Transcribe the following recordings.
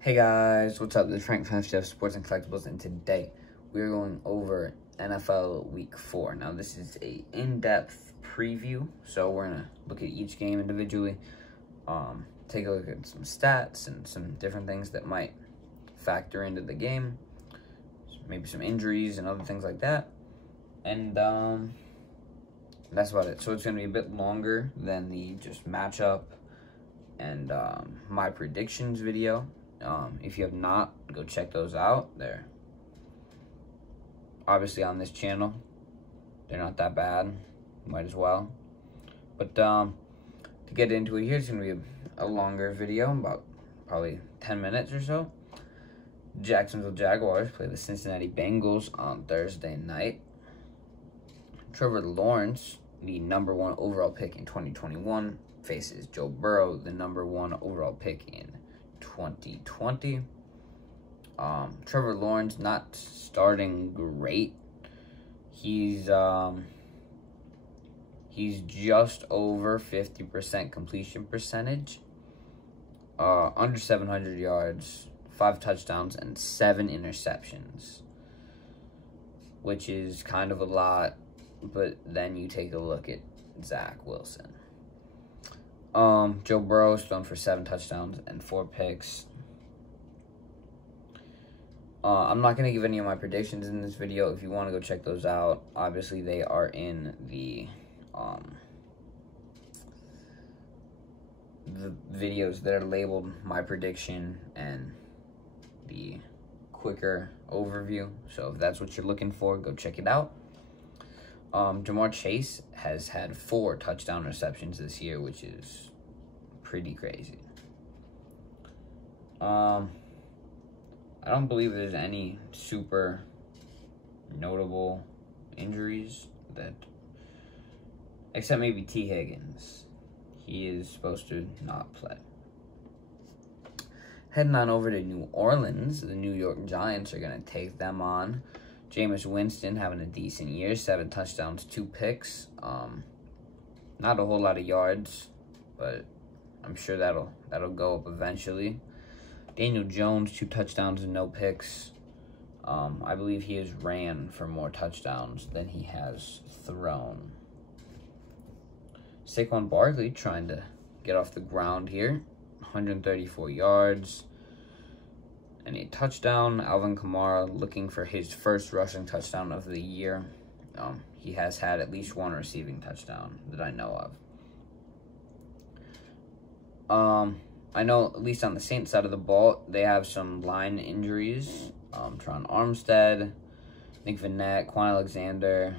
Hey guys, what's up? This is Frank from FGF Sports and Collectibles, and today we're going over NFL Week 4. Now, this is a in-depth preview, so we're gonna look at each game individually, take a look at some stats and some different things that might factor into the game, maybe some injuries and other things like that, and that's about it. So it's gonna be a bit longer than the just matchup and my predictions video. If you have not, go check those out. They're obviously on this channel. They're not that bad. Might as well. But to get into it here, it's going to be a longer video, about probably 10 minutes or so. Jacksonville Jaguars play the Cincinnati Bengals on Thursday night. Trevor Lawrence, the #1 overall pick in 2021, faces Joe Burrow, the #1 overall pick in 2020. Trevor Lawrence not starting great. He's just over 50% completion percentage, under 700 yards, 5 touchdowns, and 7 interceptions, which is kind of a lot. But then you take a look at Zach Wilson. Joe Burrow's thrown for 7 touchdowns and 4 picks. I'm not going to give any of my predictions in this video. If you want to go check those out, obviously they are in the videos that are labeled my prediction and the quicker overview. So if that's what you're looking for, go check it out. Ja'Marr Chase has had 4 touchdown receptions this year, which is pretty crazy. I don't believe there's any super notable injuries except maybe T. Higgins. He is supposed to not play. Heading on over to New Orleans, the New York Giants are going to take them on. Jameis Winston having a decent year, 7 touchdowns, 2 picks. Not a whole lot of yards, but I'm sure that'll go up eventually. Daniel Jones, 2 touchdowns and no picks. I believe he has ran for more touchdowns than he has thrown. Saquon Barkley trying to get off the ground here, 134 yards and a touchdown. Alvin Kamara looking for his first rushing touchdown of the year. He has had at least 1 receiving touchdown that I know of. I know at least on the Saints side of the ball, they have some line injuries. Tron Armstead, Nick Vannett, Quan Alexander.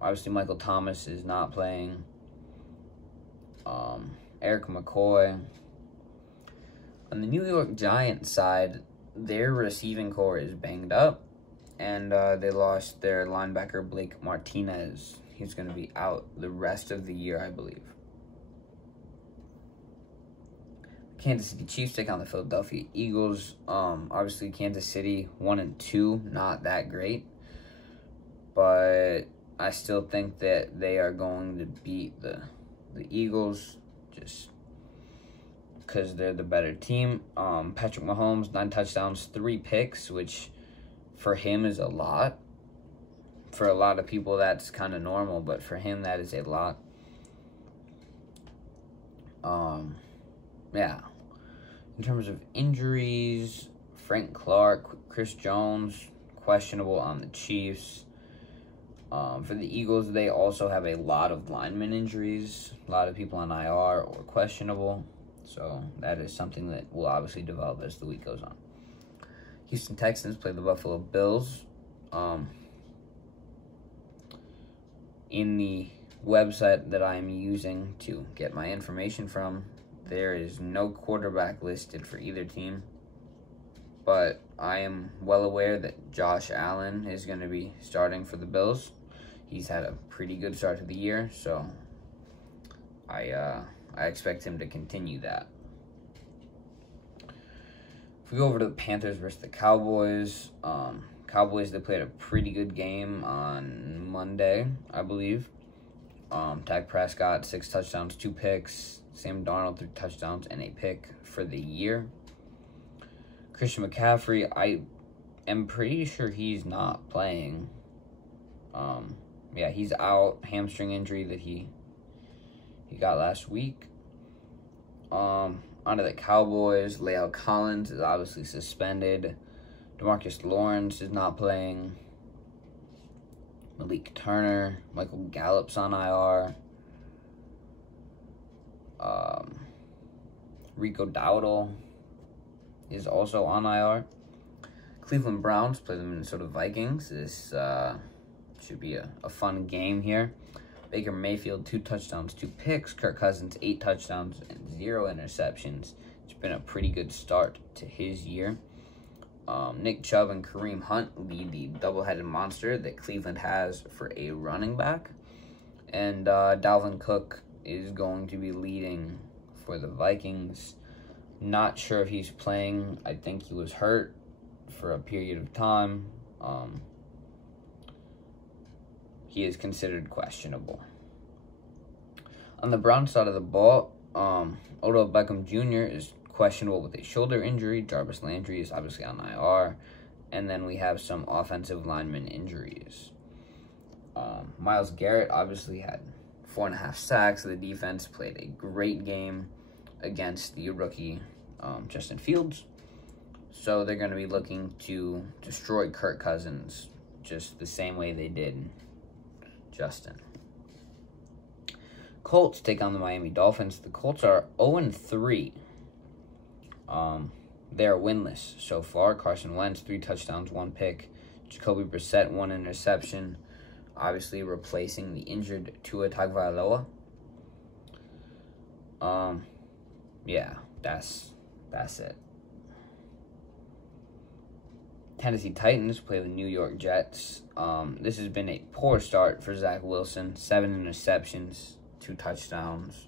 Obviously, Michael Thomas is not playing. Eric McCoy. On the New York Giants side, their receiving core is banged up, and they lost their linebacker, Blake Martinez. He's going to be out the rest of the year, I believe. Kansas City Chiefs take on the Philadelphia Eagles. Obviously, Kansas City 1-2, not that great, but I still think that they are going to beat the Eagles just because they're the better team. Patrick Mahomes, 9 touchdowns, 3 picks, which for him is a lot. For a lot of people, that's kind of normal, but for him, that is a lot. Yeah. In terms of injuries, Frank Clark, Chris Jones, questionable on the Chiefs. For the Eagles, they also have a lot of lineman injuries. A lot of people on IR or questionable. So that is something that will obviously develop as the week goes on. Houston Texans play the Buffalo Bills. In the website that I'm using to get my information from, there is no quarterback listed for either team. But I am well aware that Josh Allen is going to be starting for the Bills. He's had a pretty good start to the year, so I expect him to continue that. If we go over to the Panthers versus the Cowboys, Cowboys, they played a pretty good game on Monday, I believe. Dak Prescott, 6 touchdowns, 2 picks. Sam Darnold, 3 touchdowns and a pick for the year. Christian McCaffrey, I am pretty sure he's not playing. Yeah, he's out. Hamstring injury that he got last week. Onto the Cowboys. La'el Collins is obviously suspended. DeMarcus Lawrence is not playing. Malik Turner. Michael Gallup's on IR. Rico Dowdle is also on IR. Cleveland Browns play the Minnesota Vikings. This should be a fun game here. Baker Mayfield, 2 touchdowns, 2 picks. Kirk Cousins, 8 touchdowns and 0 interceptions. It's been a pretty good start to his year. Nick Chubb and Kareem Hunt lead the double-headed monster that Cleveland has for a running back. And Dalvin Cook is going to be leading for the Vikings. Not sure if he's playing. I think he was hurt for a period of time. He is considered questionable. On the Browns side of the ball, Odell Beckham Jr. is questionable with a shoulder injury. Jarvis Landry is obviously on IR. And then we have some offensive lineman injuries. Myles Garrett obviously had 4.5 sacks. The defense played a great game against the rookie Justin Fields. So they're going to be looking to destroy Kirk Cousins just the same way they did Justin. Colts take on the Miami Dolphins. The Colts are 0-3. They are winless so far. Carson Wentz, 3 touchdowns, 1 pick. Jacoby Brissett, 1 interception. Obviously replacing the injured Tua Tagovailoa. Yeah, that's it. Tennessee Titans play the New York Jets. This has been a poor start for Zach Wilson. 7 interceptions, 2 touchdowns.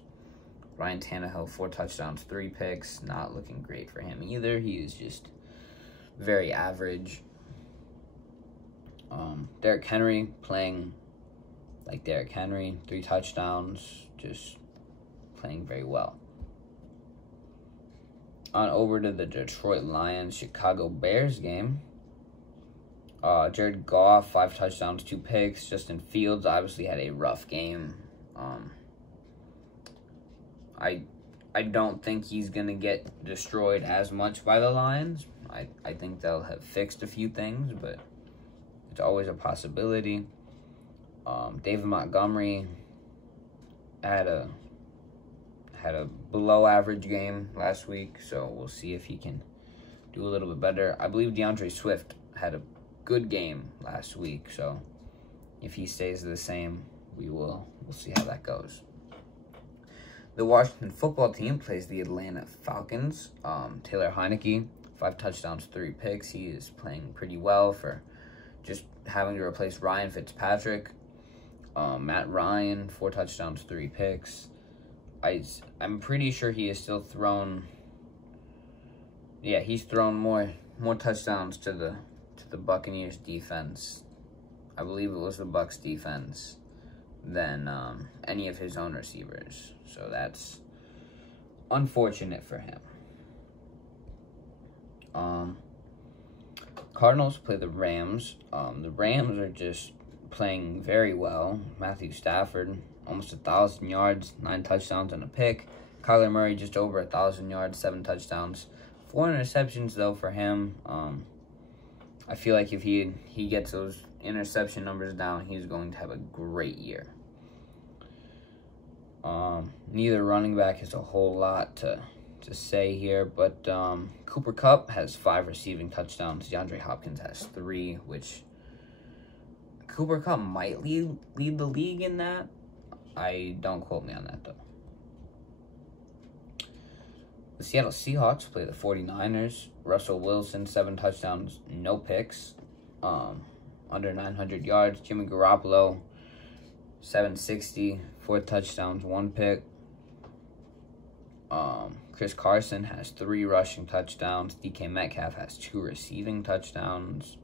Ryan Tannehill, 4 touchdowns, 3 picks. Not looking great for him either. He is just very average. Derrick Henry playing like Derrick Henry. 3 touchdowns, just playing very well. On over to the Detroit Lions, Chicago Bears game. Jared Goff, 5 touchdowns, 2 picks. Justin Fields obviously had a rough game. I don't think he's going to get destroyed as much by the Lions. I think they'll have fixed a few things, but it's always a possibility. David Montgomery had a below-average game last week, so we'll see if he can do a little bit better. I believe DeAndre Swift had a good game last week, so if he stays the same, we'll see how that goes. The Washington football team plays the Atlanta Falcons. Taylor Heineke, 5 touchdowns, 3 picks. He is playing pretty well for just having to replace Ryan Fitzpatrick. Matt Ryan, 4 touchdowns, 3 picks. I'm pretty sure he has still thrown. Yeah, he's thrown more touchdowns to the Buccaneers defense. I believe it was the Bucs defense than any of his own receivers. So that's unfortunate for him. Cardinals play the Rams. The Rams are just playing very well. Matthew Stafford, almost 1,000 yards, 9 touchdowns and a pick. Kyler Murray, just over 1,000 yards, 7 touchdowns. 4 interceptions, though, for him. I feel like if he gets those interception numbers down, he's going to have a great year. Neither running back has a whole lot to say here, but Cooper Kupp has 5 receiving touchdowns. DeAndre Hopkins has 3, which Cooper Kupp might lead the league in that. Don't quote me on that, though. The Seattle Seahawks play the 49ers. Russell Wilson, 7 touchdowns, no picks. Under 900 yards. Jimmy Garoppolo, 760, 4 touchdowns, 1 pick. Chris Carson has 3 rushing touchdowns. DK Metcalf has 2 receiving touchdowns.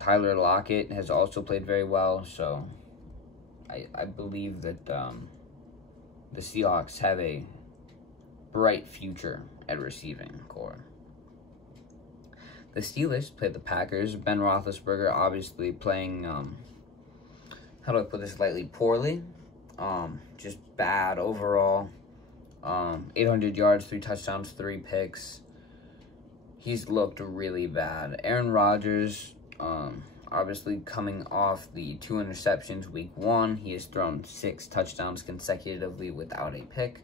Tyler Lockett has also played very well, so I believe that the Seahawks have a bright future at receiving core. The Steelers played the Packers. Ben Roethlisberger obviously playing, how do I put this lightly, poorly. Just bad overall. 800 yards, 3 touchdowns, 3 picks. He's looked really bad. Aaron Rodgers, obviously coming off the 2 interceptions week 1. He has thrown 6 touchdowns consecutively without a pick.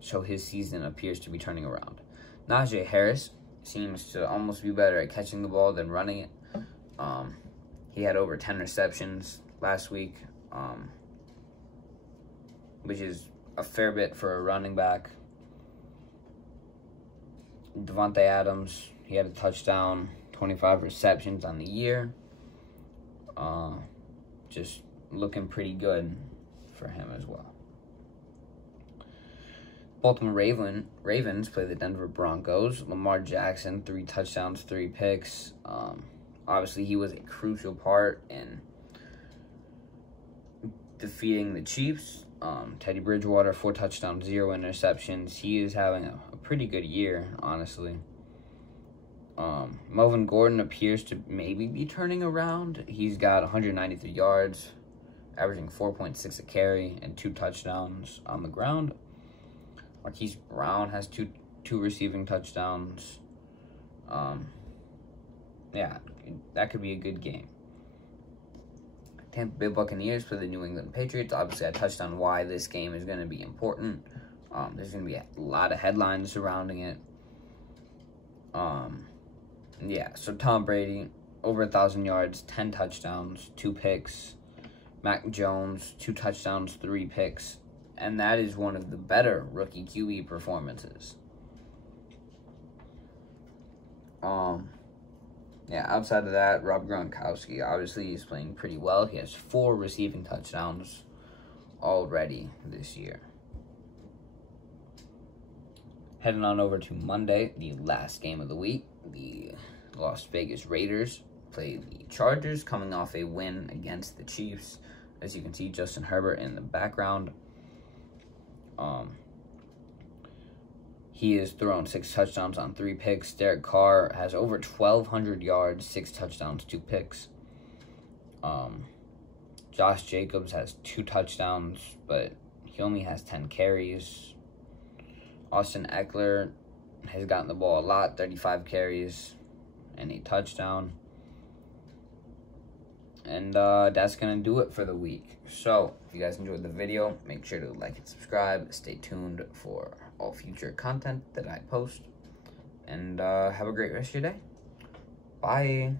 So his season appears to be turning around. Najee Harris seems to almost be better at catching the ball than running it. He had over 10 receptions last week, which is a fair bit for a running back. Devontae Adams, he had a touchdown, 25 receptions on the year. Just looking pretty good for him as well. Baltimore Ravens play the Denver Broncos. Lamar Jackson, 3 touchdowns, 3 picks. Obviously, he was a crucial part in defeating the Chiefs. Teddy Bridgewater, 4 touchdowns, 0 interceptions. He is having a pretty good year, honestly. Melvin Gordon appears to maybe be turning around. He's got 193 yards, averaging 4.6 a carry, and 2 touchdowns on the ground. Marquise Brown has two receiving touchdowns. Yeah, that could be a good game. Tampa Bay Buccaneers play the New England Patriots. Obviously, I touched on why this game is going to be important. There's going to be a lot of headlines surrounding it. Yeah, so Tom Brady, over 1,000 yards, 10 touchdowns, 2 picks. Mac Jones, 2 touchdowns, 3 picks. And that is one of the better rookie QB performances. Yeah, outside of that, Rob Gronkowski, obviously he's playing pretty well. He has 4 receiving touchdowns already this year. Heading on over to Monday, the last game of the week. The Las Vegas Raiders play the Chargers, coming off a win against the Chiefs. As you can see, Justin Herbert in the background. He has thrown 6 touchdowns on 3 picks. Derek Carr has over 1,200 yards, 6 touchdowns, 2 picks. Josh Jacobs has 2 touchdowns, but he only has 10 carries. Austin Eckler has gotten the ball a lot, 35 carries and a touchdown. And that's going to do it for the week. So, if you guys enjoyed the video, make sure to like and subscribe. Stay tuned for all future content that I post. And have a great rest of your day. Bye.